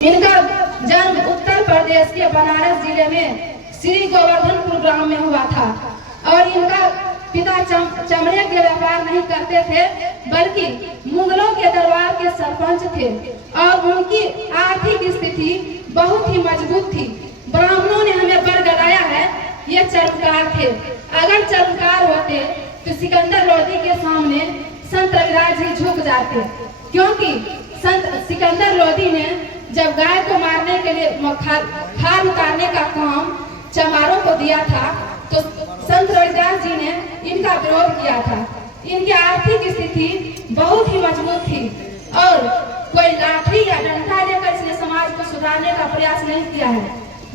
इनका जन्म उत्तर प्रदेश के बनारस जिले में श्री गोवर्धनपुर ग्राम में हुआ था और इनका पिता चमड़े के व्यापार नहीं करते थे बल्कि मुगलों के दरबार के सरपंच थे और उनकी आर्थिक स्थिति बहुत ही मजबूत थी। ब्राह्मणों ने हमें बरगलाया है ये चमत्कार थे। अगर चमत्कार होते तो सिकंदर लोधी के सामने संत रविदास जी झुक जाते, क्योंकि संत सिकंदर लोधी ने जब गाय को मारने के लिए खाल उतारने का काम चमारों को दिया था तो संत रविदास जी ने इनका विरोध किया था। इनकी आर्थिक स्थिति बहुत ही मजबूत थी और कोई लाठी या डंडा लेकर इसने समाज को सुधारने का प्रयास नहीं किया है,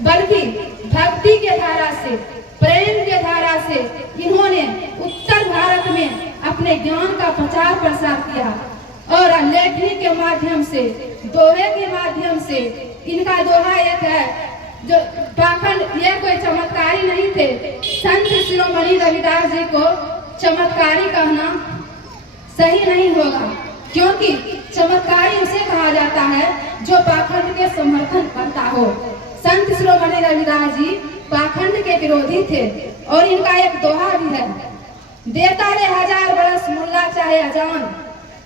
बल्कि भक्ति के धारा से, प्रेम के धारा से इन्होंने उत्तर भारत में अपने ज्ञान का प्रचार प्रसार किया और लेखनी के माध्यम से, दोहे के माध्यम से। इनका दोहा एक है जो पाखंड, ये कोई चमत्कारी नहीं थे। संत शिरोमणि रविदास जी को चमत्कारी कहना सही नहीं होगा, क्योंकि चमत्कारी उसे कहा जाता है जो पाखंड के समर्थन करता हो। संत शिरोमणि रविदास जी पाखंड के विरोधी थे और इनका एक दोहा भी है, देता रे 1000 बरस मुल्ला चाहे अजान,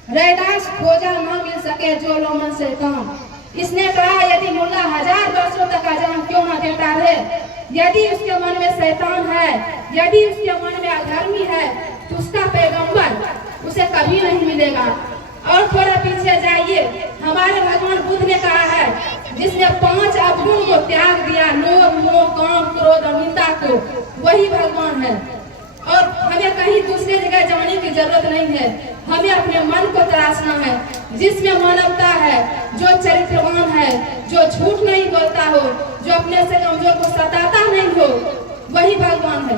रैदास खोजा न मिल सके जो लोमन से काम। इसने कहा यदि मुल्ला 1000 वर्षों तक अजान क्यों न देता है, यदि उसके मन में शैतान है, यदि उसके मन में अधर्मी है तो उसका पैगंबर उसे कभी नहीं मिलेगा। और थोड़ा पीछे जाइए, हमारे भगवान बुद्ध ने कहा है जिसने 5 अवगुण को त्याग दिया, लोभ मोह काम क्रोध और निंदा को, वही भगवान है। और हमें कहीं दूसरे जगह जाने की जरूरत नहीं है, हमें अपने मन को तराशना है जिसमें मानवता है, जो चरित्रवान है, जो झूठ नहीं बोलता हो, जो अपने से कमजोर को सताता नहीं हो, वही भगवान है।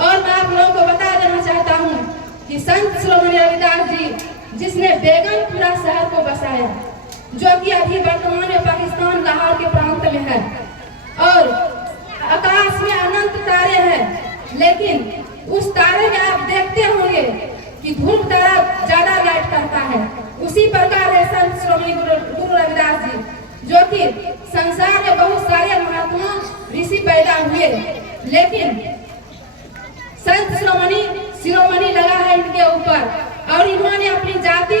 और मैं आप लोगों को बता देना चाहता हूँ कि संत शिरोमणि रविदास जी जिसने बेगमपुरा शहर को बसाया, जो कि अभी वर्तमान में पाकिस्तान लाहौर के प्रांत में है, और आकाश में अनंत तारे हैं, लेकिन उस तारे में आप देखते होंगे कि ध्रुव तारा ज्यादा लाइट करता है। उसी प्रकार है संत शिरोमणि गुरु रविदास जी, जो कि संसार में बहुत सारे महात्मा ऋषि पैदा हुए, लेकिन संत शिरोमणि लगा है इनके ऊपर और इन्होंने अपनी जाति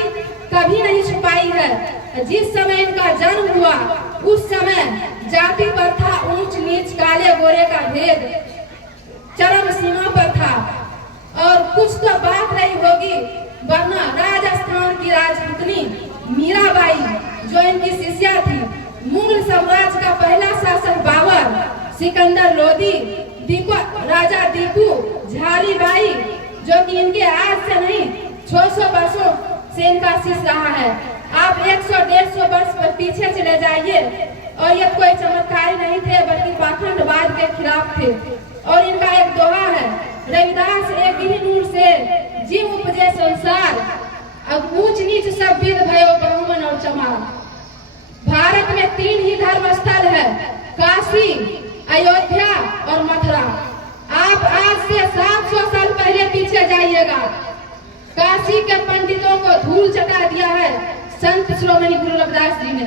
कभी नहीं छुपाई है। जिस समय इनका जन्म हुआ उस समय जाति पर था ऊंच नीच, काले गोरे का भेद चरम सीमा पर था। और कुछ तो बात रही होगी, वरना राजस्थान की राजपुतनी मीराबाई जो इनकी शिष्या थी, मुगल साम्राज्य का पहला शासक बाबर, सिकंदर लोधी, राजा दीपू, झारी बाई, जो कि इनके आज से नहीं 600 वर्षों से इनका शिष्य रहा है। आप 100-150 वर्ष पर पीछे चले जाइए और ये कोई चमत्कारी नहीं थे बल्कि पाखंडवाद के खिलाफ थे। और इनका एक दोहा है, रविदास एक ही नूर से जीव उपजे संसार, अब ऊंच नीच सब विध भयो ब्राह्मण और चमार। भारत में 3 ही धर्म स्थल है, काशी, अयोध्या और मथुरा। आप आज से 700 साल पहले पीछे जाइएगा, काशी के पंडितों को धूल चटा दिया है संत शिरोमणि गुरु रविदास जी ने,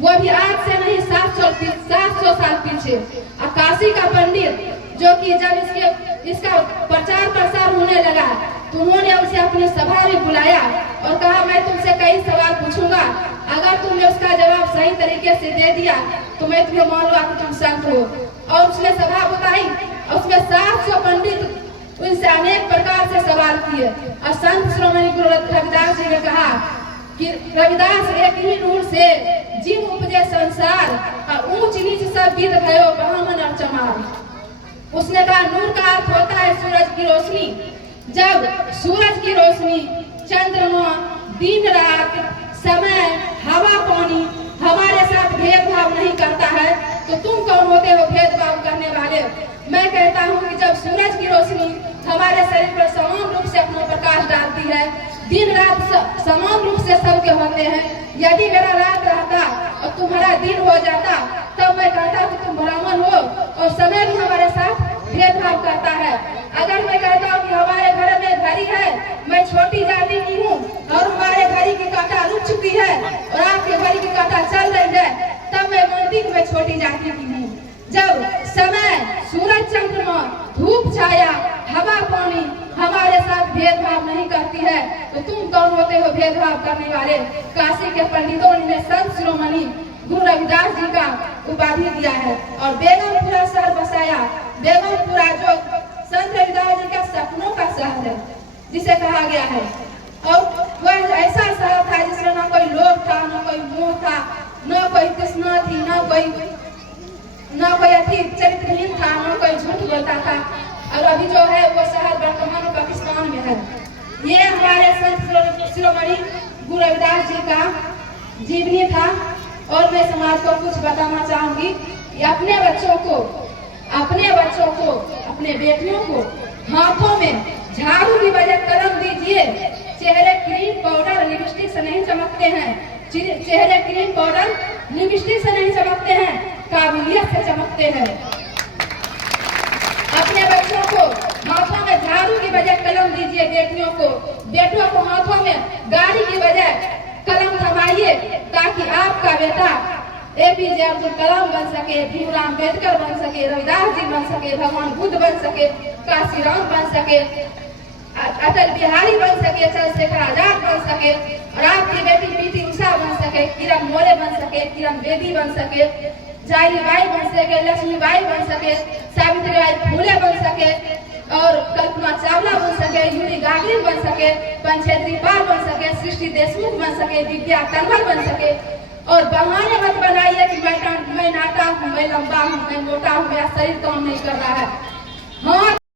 वो भी आज से नहीं 700 साल पीछे। और काशी का पंडित जो कि जब इसका प्रचार प्रसार होने लगा तो उन्होंने उसे अपनी सभा में बुलाया और कहा मैं तुमसे कई सवाल पूछूंगा, अगर तुमने उसका जवाब सही तरीके से दे दिया तो मैं तुम्हें मान लूंगा कि तुम संत हो। और उसने सभा बुलाई और उसमें 700 पंडित उनसे अनेक प्रकार से सवाल किए और संत शिरोमणि गुरु रविदास जी ने कहा कि रविदास एक ही नूर से जीव उपजे संसार, और ऊंच नीच सब विध भयो ब्राह्मण और चमार। उसने कहा नूर का अर्थ होता है सूरज की रोशनी। जब सूरज की रोशनी, चंद्रमा, दिन रात, समय, हवा पानी हमारे साथ भेदभाव नहीं करता है तो तुम कौन होते हो भेदभाव करने वाले। मैं कहता हूँ कि जब सूरज की रोशनी हमारे शरीर पर समान रूप से अपना प्रकाश डालती है, दिन रात समान रूप से सबके होते हैं, यदि मेरा रात रहता और तुम्हारा दिन हो जाता तब मैं कहता कि तुम ब्राह्मण हो, और समय भी हमारे साथ भेदभाव करता है। अगर मैं कहता हूँ कि हमारे घर में घड़ी है, मैं छोटी जाति की हूँ और हमारे घड़ी की कांटा रुक चुकी है और आपके घड़ी की कांटा चल रही है, तब तुम कौन होते हो भेदभाव करने वाले। काशी के पंडितों ने संत शिरोमणि गुरु रविदास जी का उपाधि दिया है और बेगमपुरा शहर बसाया। बेगमपुरा जो संत रविदास जी का सपनों का शहर है जिसे कहा गया है, और वह ऐसा शहर था जिसमें न कोई लोभ था, न कोई मोह था, न कोई तृष्णा थी, न कोई अति चरित्रहीन था, न कोई झूठ बोलता था। और अभी जो है वो शहर वर्तमान पाकिस्तान में है। ये हमारे संत शिरोमणि गुरु रविदास जी का जीवनी था। और मैं समाज को कुछ बताना चाहूंगी। अपने बच्चों को, अपने बेटियों को हाथों में झाड़ू की बजाय कलम दीजिए। चेहरे क्रीम पाउडर लिपस्टिक से नहीं चमकते हैं, चेहरे क्रीम पाउडर लिपस्टिक से नहीं चमकते हैं, काबिलियत से चमकते हैं। अपने बच्चों को हाथों में झाड़ू की बजाय कलम दीजिए। बेटियों को हाथों में गाड़ी की बजाय कलम थमाइए, ताकि आपका बेटा APJ अब्दुल कलाम बन सके, भीमराव अम्बेडकर बन सके, रविदास जी बन सके, भगवान बुद्ध बन सके, काशीराम बन सके, अटल बिहारी बन सके, चंद्रशेखर आजाद बन सके, और आपकी बेटी PT उषा बन सके, किरण मोरे बन सके, किरण बेदी बन सके, जाहिलीबाई बन सके, लक्ष्मीबाई बन सके, सावित्रीबाई फुले बन सके, और कल्पना चावला बन सके, यूरी गागरिन बन सके, पंचेंद्री पाल बन सके, सृष्टि देशमुख बन सके, विद्या तन्वर बन सके। और बहाने मत बनाइए कि मैं नाटा हूँ, मैं लंबा हूँ, मैं मोटा हूँ, मेरा शरीर काम नहीं कर रहा है। हाँ।